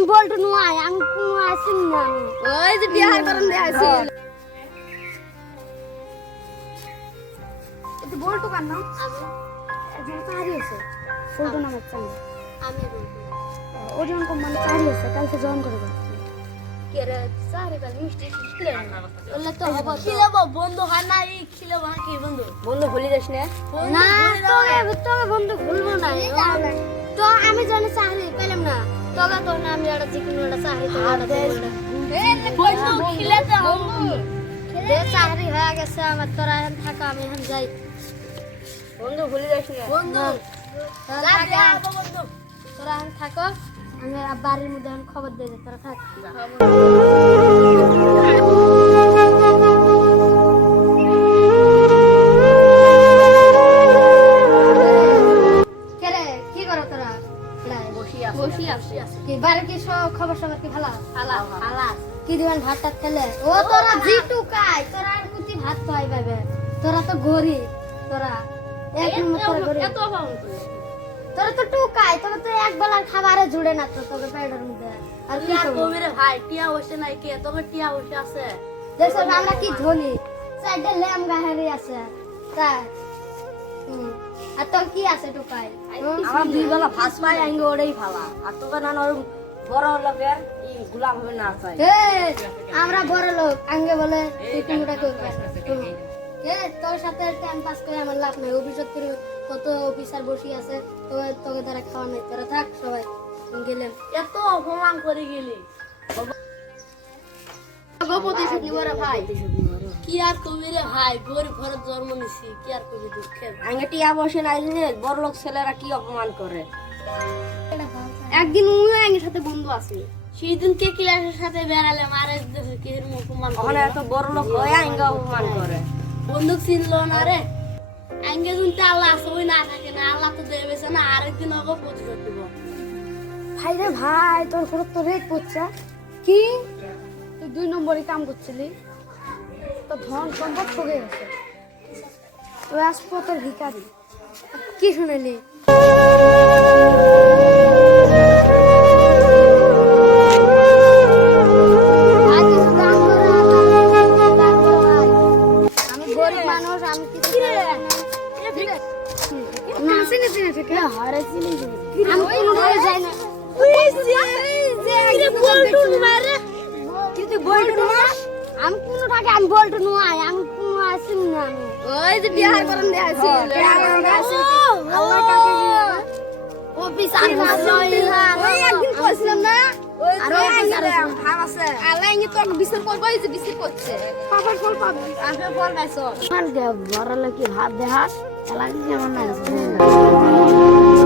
আমি বলটু নয় আমি কোনো আসিন না আমি ওই যে বিয়ার করেন দে আসি এটা বলটু কার নাম আমি একজন চারি আছে বলটু নাম হচ্ছে আমি বলবো ওজন কোম্পানি চারি আছে কালকে জয়েন করে যাচ্ছে কে রে সারে কাল মিষ্টি খিলে না বললে তো হবে খিলাবো বন্ধু হয় না এই খিলাবো কি বন্ধু বন্ধু ভুলি যাস না না তোকে বন্ধু ভুলবো না তো আমি জানি চাকরি পেলাম না তোকে তো না আমি একটা যে কোনো একটা চাকরি বন্ধু খিলাতে হবে দে চাকরি হয়ে গেছে আমার তোরা এখন থাকা আমি এখন যাই বন্ধু ভুলি যাস না বন্ধু বন্ধু তোরা এখন থাকো আমি বাড়ির মধ্যে এখন খবর দিয়ে দে তোরা থাক কেরে কি করো তোরা বসি আসি কি বাড়ি কি সব খবর সবার কি ভালো হালা কি দিবেন ভাত টাত খেলে ও তোরা জিটু কাই তোরা আর কুতি ভাত খাই পাবে তোরা তো গরিব তোরা এক নম্বর গরিব এত পাউন তোরা তো টুকাই তোরা তো এক বেলার খাবারে জুড়ে না তো তোকে পেটের মধ্যে আর কি করব কবিরে ভাই টিয়া বসে নাই কে তোকে টিয়া বসে আছে দেখছ আমরা কি ধনি সাইডে ল্যাম গাহেরি আছে তাই আর তোর কি আছে টুকাই আমার দুই বেলা ভাত পাই আঙ্গে ওড়েই ফালা আর তোকে না ওর বড় লোকের এই গোলাম হবে না চাই আমরা বড় লোক আঙ্গে বলে তুই কোনটা করবে তোর সাথে টাইম পাস করে আমার লাভ নাই অফিসের তোর কত অফিসার বসে আছে তোকে তারা খাওয়া নাই তোরা থাক সবাই গেলেন এত অপমান করে গেলি প্রতিশোধ নিব রে ভাই কি আর কবি রে ভাই গরিব ঘরে জন্ম নিছি কি আর কবি দুঃখে আঙ্গে টিয়া বসে নাই যে বড় লোক ছেলেরা কি অপমান করে একদিন উনিও আঙ্গের সাথে বন্ধু আছে সেই দিন কে ক্লাসের সাথে বেড়ালে মারে কে অপমান করে এত বড় লোক হয় আঙ্গে অপমান করে বন্দুক চিনলো না রে আঙ্গে যদি আল্লাহ আছে ওই না থাকে না আল্লাহ তো দেবেছে না আরেকদিন ওকে প্রতিশোধ দিব ভাই রে ভাই তোর ঘর তো রেট পড়ছে কি তুই 2 নম্বরে কাম করছিলি তো ধন সম্পদ ঠকে গেছে তুই আসবো তোর ভিখারি কি শুনেলি আমি গরিব মানুষ আমি কিছু না চিনি চিনি ঠিক না হারে চিনি আমি কোনো ভাবে যাই না আমি কোনো টাকা আমি বলতে নয় আমি কোনো আসি না আমি ওই যে বিহার করেন দে আসি আল্লাহ কাকে অফিস আর ওই একদিন কইছিলাম না আর অফিসার ভাব আছে আল্লাহ ইনি তো বিচার করব এই যে বিচার করছে পাপড় ফল পাবি আপনি বল গাইছো মান কে বড় লোক কি ভাত দেহাস এলাকি কেমন না